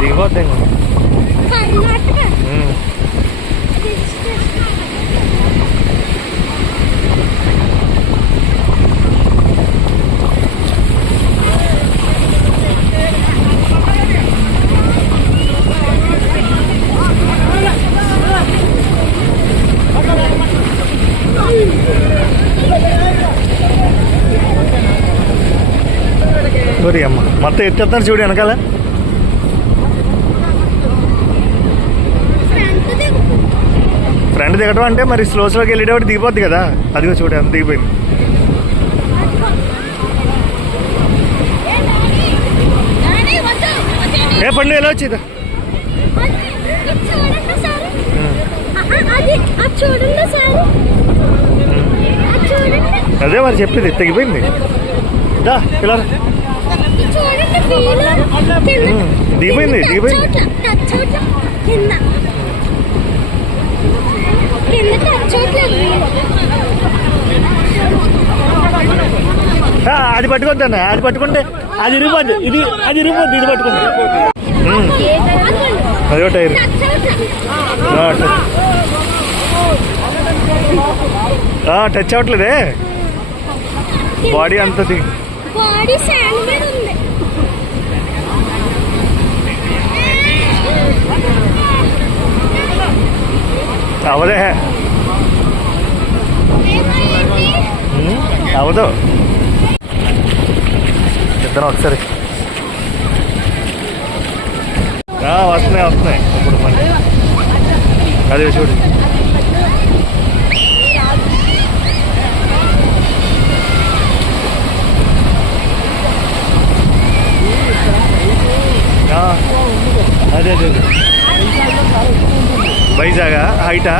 దిగిపోద్ది అమ్మ మొత్తం ఎత్తేస్తాను చూడు వెనకాల. ఫ్రంట్ దిగటం అంటే మరి స్లోకి వెళ్ళేటప్పుడు దిగిపోద్ది కదా. అదిగో చూడు ఎంత దిగిపోయింది. ఏ పండు ఎలా వచ్చిందా? అదే మరి చెప్పింది తెగిపోయింది. దా ఇలా దిగిపోయింది దిగిపోయింది. అది పట్టుకొద్దన్న, అది పట్టుకుంటే అది ఇరిగిపోద్ది. అది ఇరిగిపోద్ది, ఇది పట్టుకుంటే. అదో టైర్ టచ్ అవ్వట్లేదే. బాడీ అంతది అవదే అవదు. ఇద్దరం ఒకసారి వస్తున్నాయి ఇప్పుడు మళ్ళీ. అదే చూడు అదే అదే వైజాగా హైటా.